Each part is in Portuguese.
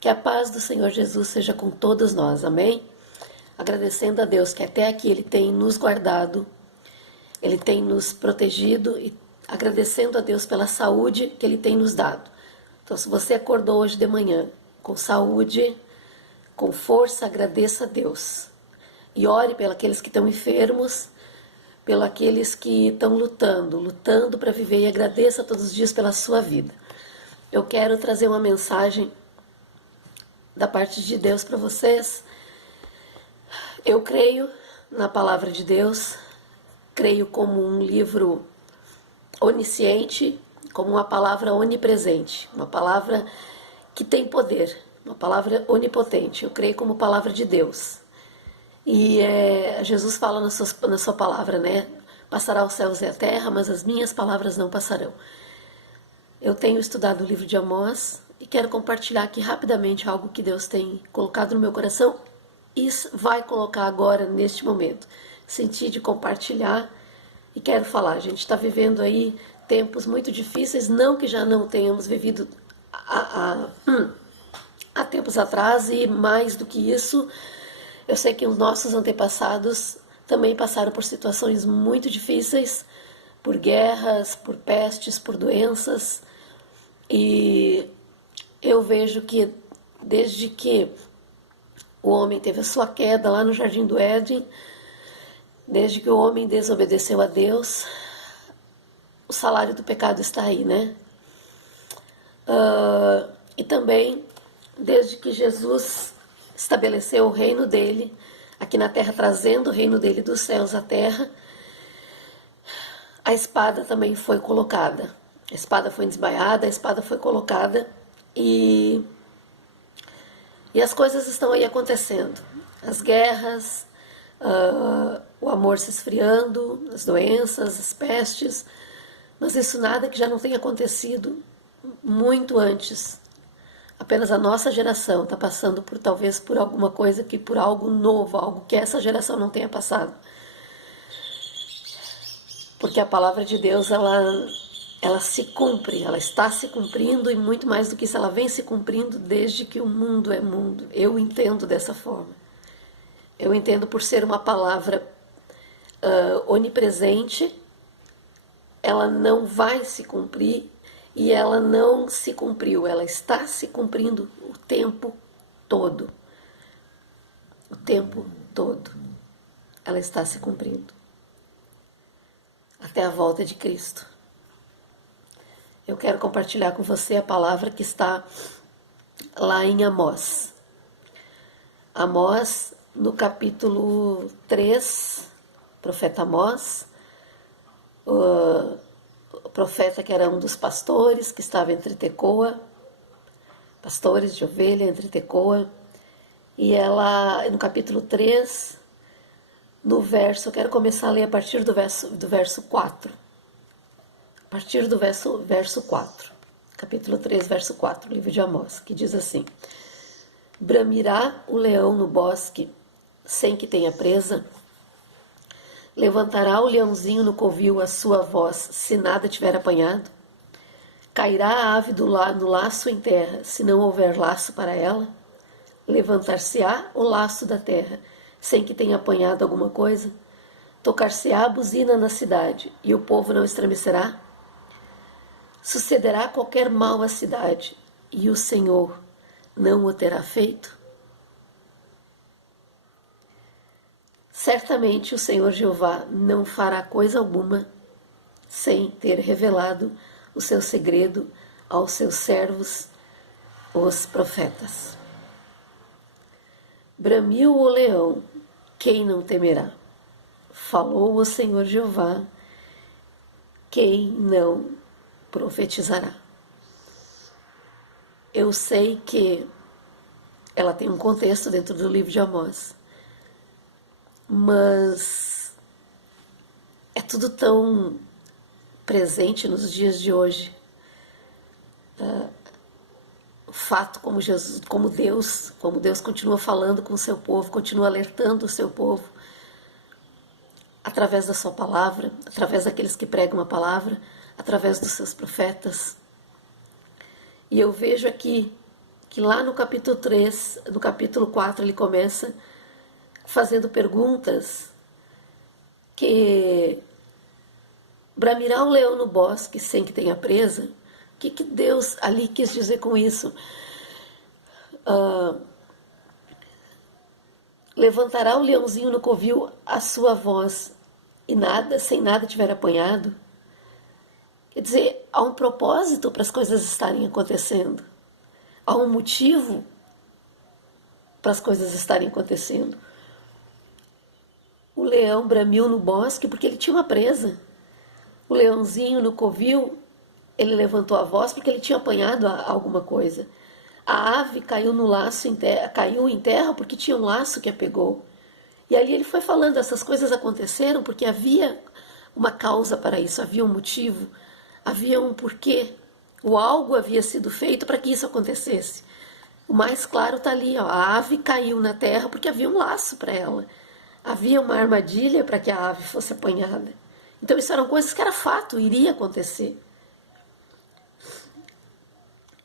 Que a paz do Senhor Jesus seja com todos nós, amém? Agradecendo a Deus que até aqui Ele tem nos guardado, Ele tem nos protegido e agradecendo a Deus pela saúde que Ele tem nos dado. Então, se você acordou hoje de manhã com saúde, com força, agradeça a Deus. E ore pelos aqueles que estão enfermos, pelos aqueles que estão lutando para viver, e agradeça todos os dias pela sua vida. Eu quero trazer uma mensagem da parte de Deus para vocês. Eu creio na palavra de Deus, creio como um livro onisciente, como uma palavra onipresente, uma palavra que tem poder, uma palavra onipotente. Eu creio como palavra de Deus. E Jesus fala na sua palavra, né? Passará os céus e a terra, mas as minhas palavras não passarão. Eu tenho estudado o livro de Amós e quero compartilhar aqui rapidamente algo que Deus tem colocado no meu coração e vai colocar agora, neste momento. Senti de compartilhar e quero falar. A gente está vivendo aí tempos muito difíceis, não que já não tenhamos vivido há tempos atrás, e mais do que isso, eu sei que os nossos antepassados também passaram por situações muito difíceis, por guerras, por pestes, por doenças, e eu vejo que desde que o homem teve a sua queda lá no Jardim do Éden, desde que o homem desobedeceu a Deus, o salário do pecado está aí, né? E também desde que Jesus estabeleceu o reino dele aqui na terra, trazendo o reino dele dos céus à terra, a espada também foi colocada. A espada foi desmaiada, a espada foi colocada e as coisas estão aí acontecendo. As guerras, o amor se esfriando, as doenças, as pestes, mas isso nada que já não tenha acontecido muito antes. Apenas a nossa geração está passando por talvez por alguma coisa que por algo novo, algo que essa geração não tenha passado. Porque a palavra de Deus, ela se cumpre, ela está se cumprindo, e muito mais do que isso, ela vem se cumprindo desde que o mundo é mundo. Eu entendo dessa forma. Eu entendo por ser uma palavra onipresente, ela não vai se cumprir, e ela não se cumpriu, ela está se cumprindo o tempo todo. O tempo todo. Ela está se cumprindo. Até a volta de Cristo. Eu quero compartilhar com você a palavra que está lá em Amós. Amós, no capítulo 3, profeta Amós, o profeta que era um dos pastores, que estava entre Tecoa, pastores de ovelha entre Tecoa, e ela, no capítulo 3, no verso, eu quero começar a ler a partir do verso 4. A partir do verso 4, capítulo 3, verso 4, livro de Amós, que diz assim: Bramirá o leão no bosque, sem que tenha presa? Levantará o leãozinho no covil a sua voz, se nada tiver apanhado? Cairá a ave no laço em terra, se não houver laço para ela? Levantar-se-á o laço da terra, sem que tenha apanhado alguma coisa? Tocar-se-á a buzina na cidade, e o povo não estremecerá? Sucederá qualquer mal à cidade, e o Senhor não o terá feito? Certamente o Senhor Jeová não fará coisa alguma sem ter revelado o seu segredo aos seus servos, os profetas. Bramiu o leão, quem não temerá? Falou o Senhor Jeová, quem não profetizará? Eu sei que ela tem um contexto dentro do livro de Amós, mas é tudo tão presente nos dias de hoje. O fato como Deus continua falando com o seu povo, continua alertando o seu povo através da sua palavra, através daqueles que pregam a palavra, através dos seus profetas. E eu vejo aqui que lá no capítulo 3, no capítulo 4, ele começa fazendo perguntas que bramirá um leão no bosque sem que tenha presa. O que Deus ali quis dizer com isso? Levantará o leãozinho no covil a sua voz e nada, sem nada tiver apanhado. Quer dizer, há um propósito para as coisas estarem acontecendo. Há um motivo para as coisas estarem acontecendo. O leão bramiu no bosque porque ele tinha uma presa. O leãozinho no covil, ele levantou a voz porque ele tinha apanhado alguma coisa. A ave caiu no laço, caiu em terra porque tinha um laço que a pegou. E aí ele foi falando, essas coisas aconteceram porque havia uma causa para isso, havia um motivo, havia um porquê. O algo havia sido feito para que isso acontecesse. O mais claro está ali, ó, a ave caiu na terra porque havia um laço para ela. Havia uma armadilha para que a ave fosse apanhada. Então isso eram coisas que era fato, iria acontecer.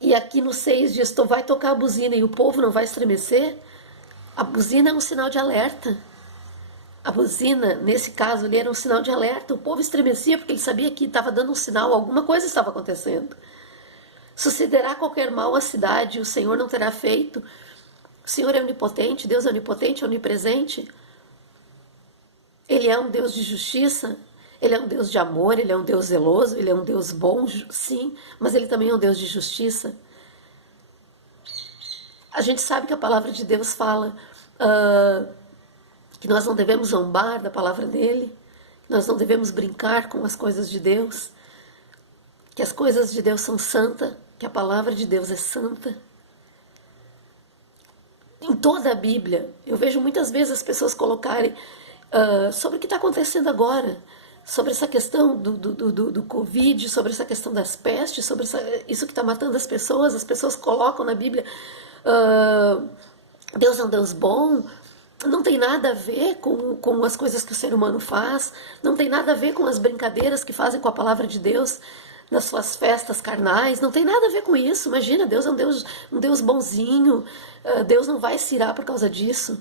E aqui no 6 diz, tu vai tocar a buzina e o povo não vai estremecer. A buzina é um sinal de alerta. A buzina, nesse caso ali, era um sinal de alerta. O povo estremecia porque ele sabia que estava dando um sinal, alguma coisa estava acontecendo. Sucederá qualquer mal à cidade, o Senhor não terá feito. O Senhor é onipotente, Deus é onipotente, onipresente. Ele é um Deus de justiça, Ele é um Deus de amor, Ele é um Deus zeloso, Ele é um Deus bom, sim, mas Ele também é um Deus de justiça. A gente sabe que a palavra de Deus fala que nós não devemos zombar da palavra dEle, que nós não devemos brincar com as coisas de Deus, que as coisas de Deus são santas, que a palavra de Deus é santa. Em toda a Bíblia, eu vejo muitas vezes as pessoas colocarem sobre o que está acontecendo agora, sobre essa questão do Covid, sobre essa questão das pestes, sobre isso que está matando as pessoas colocam na Bíblia, Deus é um Deus bom, não tem nada a ver com as coisas que o ser humano faz, não tem nada a ver com as brincadeiras que fazem com a palavra de Deus nas suas festas carnais, não tem nada a ver com isso. Imagina, Deus é um Deus bonzinho, Deus não vai se irar por causa disso.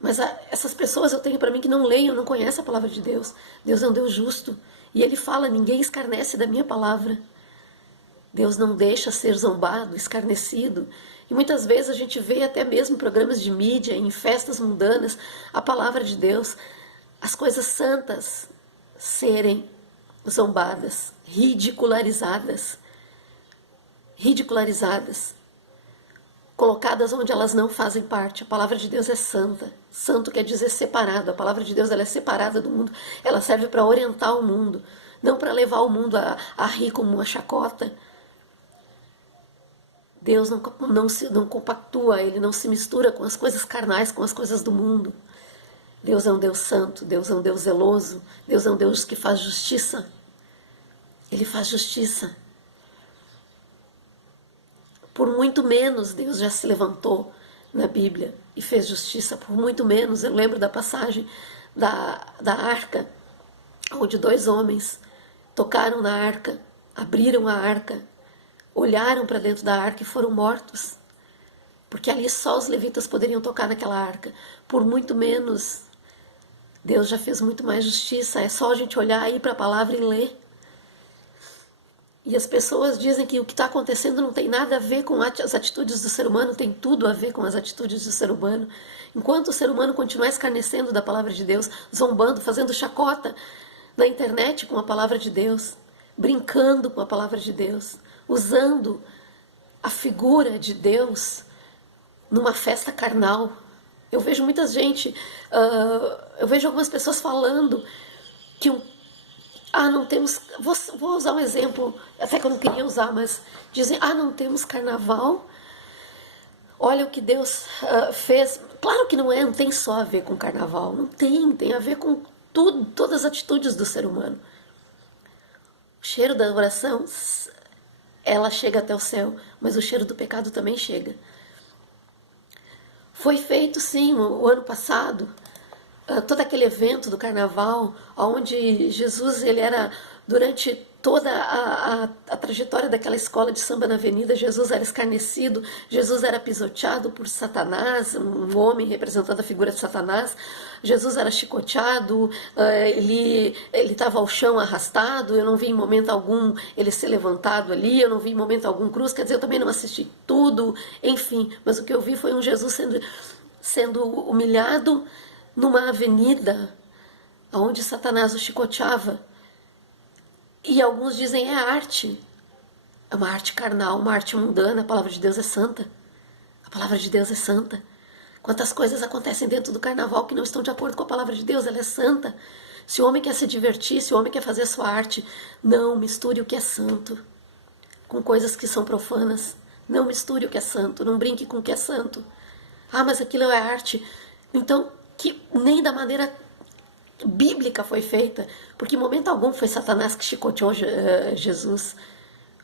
Mas essas pessoas eu tenho para mim que não leem, não conhecem a palavra de Deus. Deus é um Deus justo. E Ele fala, ninguém escarnece da minha palavra. Deus não deixa ser zombado, escarnecido. E muitas vezes a gente vê até mesmo programas de mídia, em festas mundanas, a palavra de Deus, as coisas santas serem zombadas, ridicularizadas, colocadas onde elas não fazem parte. A palavra de Deus é santa. Santo quer dizer separado. A palavra de Deus ela é separada do mundo. Ela serve para orientar o mundo, não para levar o mundo a rir como uma chacota. Deus não compactua, Ele não se mistura com as coisas carnais, com as coisas do mundo. Deus é um Deus santo, Deus é um Deus zeloso, Deus é um Deus que faz justiça. Ele faz justiça. Por muito menos Deus já se levantou na Bíblia e fez justiça. Por muito menos, eu lembro da passagem da arca, onde 2 homens tocaram na arca, abriram a arca, olharam para dentro da arca e foram mortos. Porque ali só os levitas poderiam tocar naquela arca. Por muito menos, Deus já fez muito mais justiça. É só a gente olhar, ir para a palavra e ler. E as pessoas dizem que o que está acontecendo não tem nada a ver com as atitudes do ser humano, tem tudo a ver com as atitudes do ser humano. Enquanto o ser humano continuar escarnecendo da palavra de Deus, zombando, fazendo chacota na internet com a palavra de Deus, brincando com a palavra de Deus, usando a figura de Deus numa festa carnal. Eu vejo muita gente, eu vejo algumas pessoas falando que não temos, vou usar um exemplo, até que eu não queria usar, mas dizem, não temos carnaval, olha o que Deus fez. Claro que não tem só a ver com carnaval, não tem a ver com tudo, todas as atitudes do ser humano. O cheiro da oração, ela chega até o céu, mas o cheiro do pecado também chega. Foi feito sim, o ano passado, todo aquele evento do carnaval, onde Jesus ele era Durante toda a trajetória daquela escola de samba na avenida, Jesus era escarnecido, Jesus era pisoteado por Satanás, um homem representando a figura de Satanás. Jesus era chicoteado, ele estava ao chão arrastado, eu não vi em momento algum ele ser levantado ali, eu não vi em momento algum cruz, quer dizer, eu também não assisti tudo, enfim, mas o que eu vi foi um Jesus sendo humilhado numa avenida onde Satanás o chicoteava. E alguns dizem é arte. É uma arte carnal, uma arte mundana. A palavra de Deus é santa. A palavra de Deus é santa. Quantas coisas acontecem dentro do carnaval que não estão de acordo com a palavra de Deus, ela é santa. Se o homem quer se divertir, se o homem quer fazer a sua arte, não misture o que é santo com coisas que são profanas. Não misture o que é santo, não brinque com o que é santo. Ah, mas aquilo é arte. Então, que nem da maneira bíblica foi feita, porque em momento algum foi Satanás que chicoteou Jesus.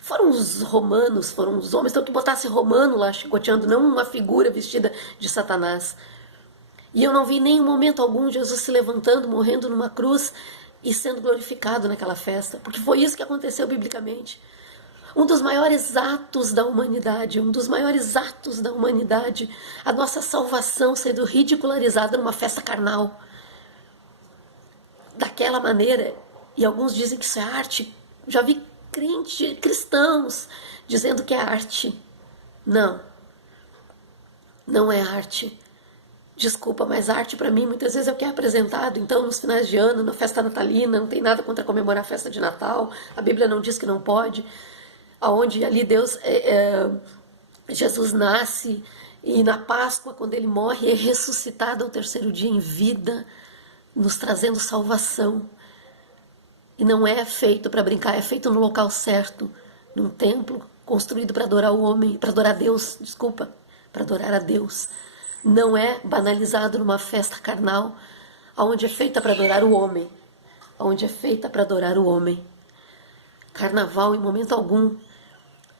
Foram os romanos, foram os homens, então que botasse romano lá chicoteando, não uma figura vestida de Satanás. E eu não vi em nenhum momento algum Jesus se levantando, morrendo numa cruz e sendo glorificado naquela festa, porque foi isso que aconteceu biblicamente. Um dos maiores atos da humanidade, a nossa salvação sendo ridicularizada numa festa carnal. Daquela maneira, e alguns dizem que isso é arte. Já vi cristãos dizendo que é arte. Não, não é arte. Desculpa, mas arte para mim muitas vezes é o que é apresentado. Então, nos finais de ano, na festa natalina, não tem nada contra comemorar a festa de Natal. A Bíblia não diz que não pode. Aonde ali Jesus nasce, e na Páscoa, quando ele morre, é ressuscitado ao terceiro dia em vida, nos trazendo salvação. E não é feito para brincar, é feito no local certo, num templo construído para adorar o homem, para adorar Deus, para adorar a Deus. Não é banalizado numa festa carnal, onde é feita para adorar o homem, onde é feita para adorar o homem. Carnaval, em momento algum,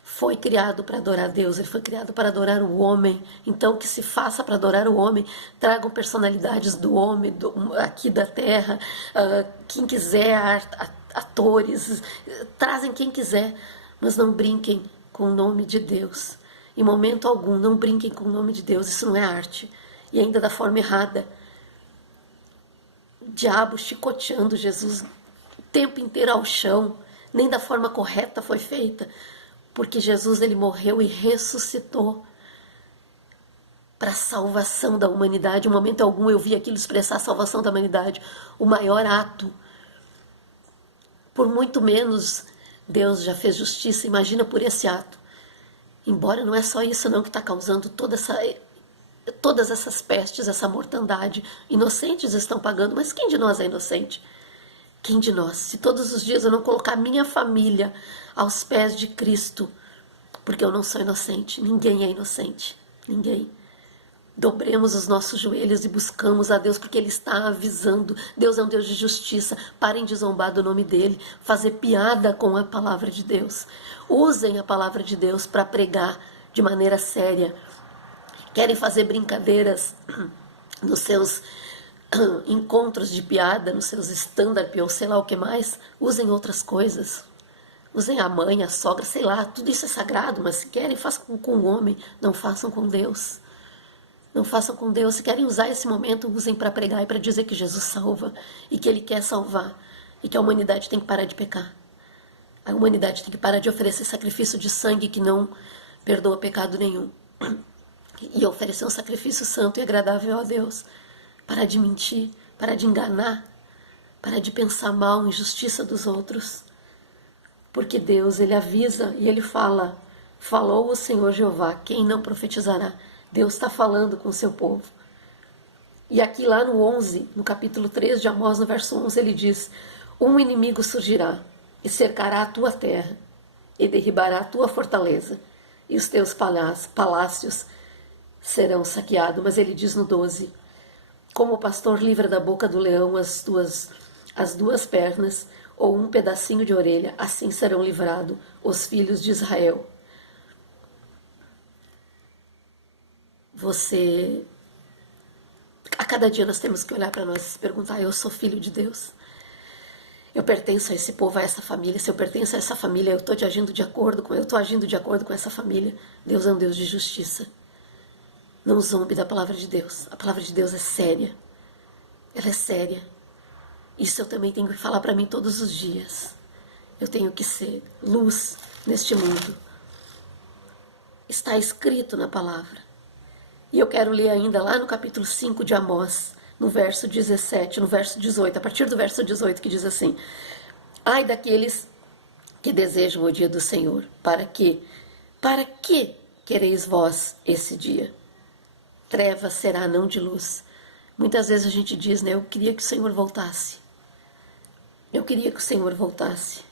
foi criado para adorar Deus, ele foi criado para adorar o homem. Então, que se faça para adorar o homem. Tragam personalidades do homem, aqui da terra, quem quiser, atores, trazem quem quiser, mas não brinquem com o nome de Deus. Em momento algum, não brinquem com o nome de Deus, isso não é arte. E ainda da forma errada. O diabo chicoteando Jesus o tempo inteiro ao chão, nem da forma correta foi feita. Porque Jesus, ele morreu e ressuscitou para a salvação da humanidade. Em momento algum eu vi aquilo expressar a salvação da humanidade. O maior ato. Por muito menos Deus já fez justiça. Imagina por esse ato. Embora não é só isso não que está causando todas essas pestes, essa mortandade. Inocentes estão pagando, mas quem de nós é inocente? Quem de nós? Se todos os dias eu não colocar minha família aos pés de Cristo, porque eu não sou inocente, ninguém é inocente, ninguém. Dobremos os nossos joelhos e buscamos a Deus, porque Ele está avisando. Deus é um Deus de justiça. Parem de zombar do nome dEle, fazer piada com a palavra de Deus. Usem a palavra de Deus para pregar de maneira séria. Querem fazer brincadeiras nos seus encontros de piada, nos seus stand-up ou sei lá o que mais, usem outras coisas. Usem a mãe, a sogra, sei lá, tudo isso é sagrado, mas se querem, façam com o homem, não façam com Deus. Não façam com Deus. Se querem usar esse momento, usem para pregar e para dizer que Jesus salva e que Ele quer salvar e que a humanidade tem que parar de pecar. A humanidade tem que parar de oferecer sacrifício de sangue que não perdoa pecado nenhum e oferecer um sacrifício santo e agradável a Deus. Parar de mentir, parar de enganar, parar de pensar mal, injustiça dos outros. Porque Deus, Ele avisa e Ele fala, falou o Senhor Jeová, quem não profetizará? Deus está falando com o seu povo. E aqui lá no 11, no capítulo 3 de Amós, no verso 11, ele diz: um inimigo surgirá e cercará a tua terra e derribará a tua fortaleza e os teus palácios serão saqueados. Mas ele diz no 12: como o pastor livra da boca do leão as duas pernas, ou um pedacinho de orelha, assim serão livrados os filhos de Israel. A cada dia nós temos que olhar para nós e se perguntar: eu sou filho de Deus? Eu pertenço a esse povo, a essa família. Se eu pertenço a essa família, eu estou agindo de acordo com essa família. Deus é um Deus de justiça. Não zombe da palavra de Deus. A palavra de Deus é séria. Ela é séria. Isso eu também tenho que falar para mim todos os dias. Eu tenho que ser luz neste mundo. Está escrito na palavra. E eu quero ler ainda lá no capítulo 5 de Amós, no verso 17, no verso 18, a partir do verso 18, que diz assim: ai daqueles que desejam o dia do Senhor, para que quereis vós esse dia? Treva será, não de luz. Muitas vezes a gente diz, né, eu queria que o Senhor voltasse. Eu queria que o Senhor voltasse.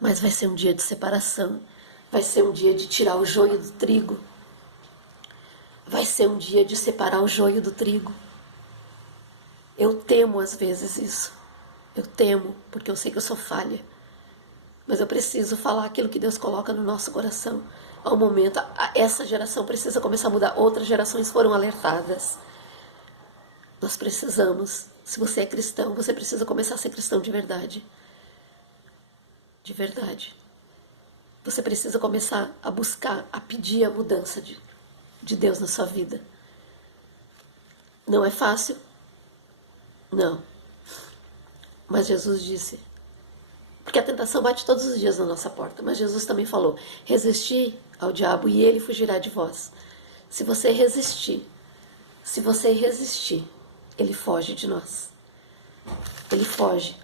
Mas vai ser um dia de separação. Vai ser um dia de tirar o joio do trigo. Vai ser um dia de separar o joio do trigo. Eu temo às vezes isso. Eu temo, porque eu sei que eu sou falha. Mas eu preciso falar aquilo que Deus coloca no nosso coração. Ao momento, essa geração precisa começar a mudar. Outras gerações foram alertadas. Nós precisamos. Se você é cristão, você precisa começar a ser cristão de verdade. De verdade. Você precisa começar a buscar, a pedir a mudança de Deus na sua vida. Não é fácil? Não. Mas Jesus disse, porque a tentação bate todos os dias na nossa porta, mas Jesus também falou, resisti ao diabo e ele fugirá de vós. Se você resistir, ele foge de nós. Ele foge.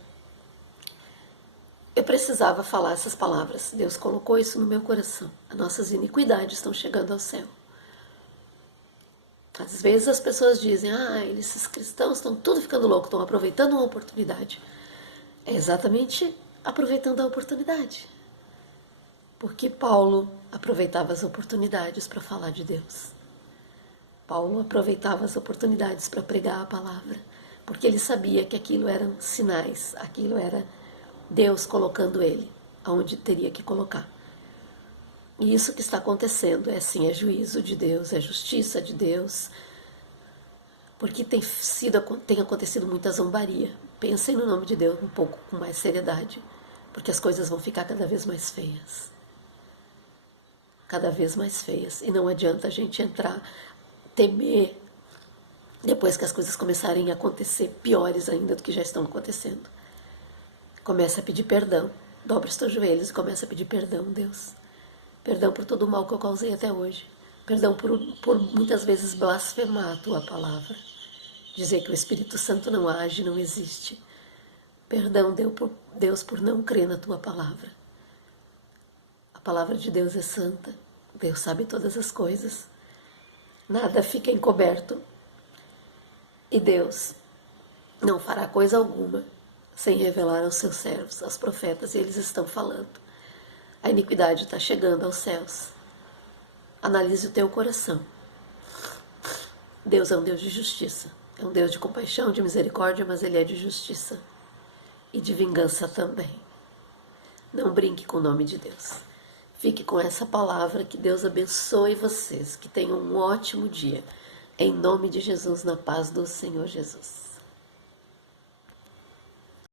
Eu precisava falar essas palavras. Deus colocou isso no meu coração. As nossas iniquidades estão chegando ao céu. Às vezes as pessoas dizem, esses cristãos estão tudo ficando loucos, estão aproveitando uma oportunidade. É exatamente aproveitando a oportunidade. Porque Paulo aproveitava as oportunidades para falar de Deus. Paulo aproveitava as oportunidades para pregar a palavra. Porque ele sabia que aquilo eram sinais, aquilo era Deus colocando ele aonde teria que colocar. E isso que está acontecendo é juízo de Deus, é justiça de Deus, porque tem acontecido muita zombaria. Pensem no nome de Deus um pouco com mais seriedade, porque as coisas vão ficar cada vez mais feias. Cada vez mais feias. E não adianta a gente entrar, temer, depois que as coisas começarem a acontecer piores ainda do que já estão acontecendo. Comece a pedir perdão. Dobre os teus joelhos e comece a pedir perdão, Deus. Perdão por todo o mal que eu causei até hoje. Perdão por muitas vezes blasfemar a tua palavra. Dizer que o Espírito Santo não age, não existe. Perdão, Deus, por não crer na tua palavra. A palavra de Deus é santa. Deus sabe todas as coisas. Nada fica encoberto. E Deus não fará coisa alguma sem revelar aos seus servos, aos profetas, e eles estão falando. A iniquidade está chegando aos céus. Analise o teu coração. Deus é um Deus de justiça. É um Deus de compaixão, de misericórdia, mas Ele é de justiça. E de vingança também. Não brinque com o nome de Deus. Fique com essa palavra. Que Deus abençoe vocês. Que tenham um ótimo dia. Em nome de Jesus, na paz do Senhor Jesus.